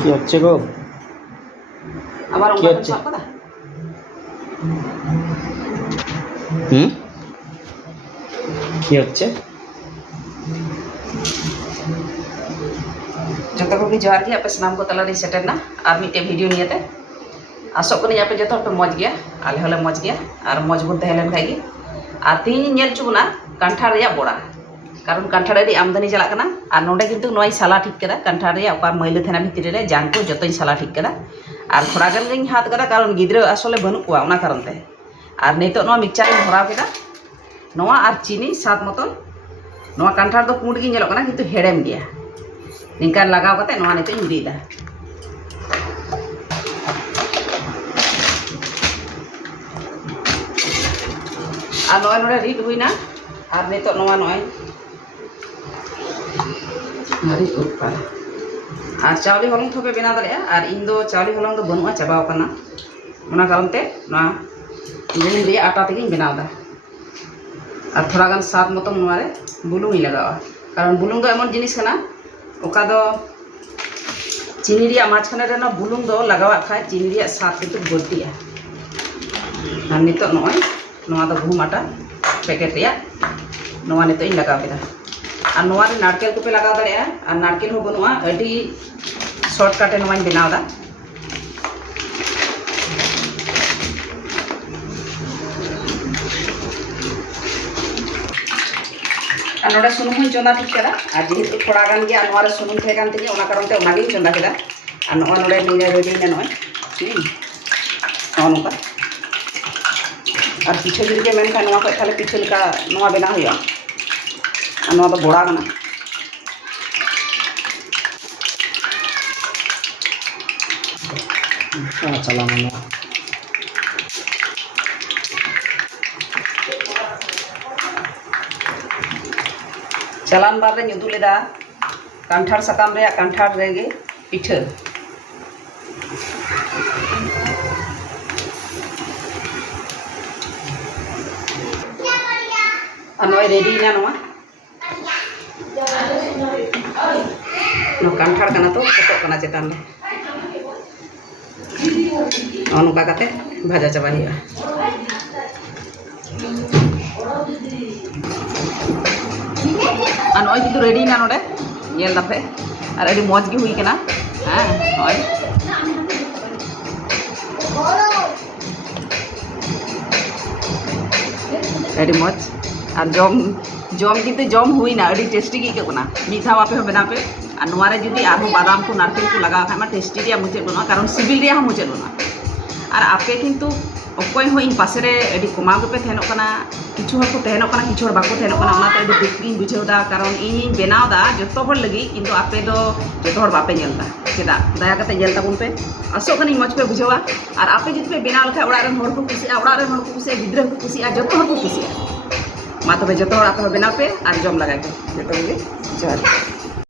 কি হচ্ছে গো? আবার কি হচ্ছে? কি হচ্ছে? जत को जोहार गया पे सामान को तलारे सेटरना और मिट्टे वीडियो नियते आसोक कनी पे जत पे मज गया आले हले मज गया और मजबूत तहलेन खाई और तीन नेल चुना कांठार रेया बड़ा कारण कांठार रे आमदानी चला कना और नोडे किंतु नोई साला ठीक कदा कांठार रे ओका मैला थेना भितर रे जान को जतई साला ठीक कदा और थोड़ा गन गई हाथ कदा कारण गिद्रा आसले बनू कोआ ओना कारण ते और नितो नो मिक्सचार इन भराव केदा नोआ और चीनी सात मतन नोआ कांठार दो पुंड गी नेलो कना किंतु हेड़ेम गया निकाल लगाव कते नोआ नितो इरीदा और नोए नोडे रीड हुईना और नितो नोआ नोए रीड उठपा और चावली हलंग थोपे बेना दाड़ेया और इन दो चावली हलंग दो बनुआ चाबाव कना ओना कारण ते नोआ जेनी रे आटा तेगी बेनावदा और थोड़ा गान सात मतम नोआ रे बुलुंग इ लगावा कारण बुलुंग दो एमन जिनिस कना ओका दो चीनी रिया माछखाने रे ना बुलुंग दो लगावा खाय चीनी रिया सात कितु बड़तिया और नितो नोय नोआ दो घुम आटा पैकेट रिया नोआ नितो इन लगाव केदा और नोआ रे नारकेल को पे लगाव दाड़ेया और नारकेल हो बनुआ अडी शॉर्टकट ए नोआ इन बनावदा और नोडे सुनुम हूँ चंदा ठीक कदा और जेहेतु थोड़ा गान गया नोआ रे सुनुम थे कान तेगे ओना कारण ते ओना गे चंदा केदा और नोआ नोडे नीने रेडी ने नोय नोका और पीछे जुदी के मेन का नोआ को थाले पीछे लेका नोआ बेना हुआ और नोआ तो बड़ा गना चला मैंने चलान बार रे उदू लेदा कांठार सकाम रे कांठार रेगे पिठा और नोय रेडी ना नोआ नो कांठार कना तो फोटो कना चेतान रे अनुका काते भाजा चाबा हिया और नोय कितु रेडी ना नोडे येल दापे और अडी मौज गी हुई कना हां नोय अडी मौज और जम जम किंतु जम हुई ना अडी टेस्टी गी कना मीठा वापे हो बना पे और नोआ रे जुदी आरो बादाम को नारकेल को लगा खाय मा टेस्टी रिया मुचे बना कारण सिबिल रिया मुचे बना और आपे किंतु अकोय हो इन पासे रे अडी कमाव पे थेनो कना किछु हर को थेनो कना किछु हर बाको थेनो कना ओना ते अडी बेकिंग बुझेवदा कारण इन बेनावदा जतो हर लगी किंतु आपे दो जतो हर बापे नेलदा चेदा दया कते नेल ताबुन पे असो कनी मज पे बुझेवा और आपे जति पे बेनाव लखा ओड़ा रे हर को खुशी ओड़ा रे हर को खुशी गिद्रा को खुशी जतो हर को खुशी मा तबे जतो हर आपे बेनाव पे और जम लगाय पे जतो गे जय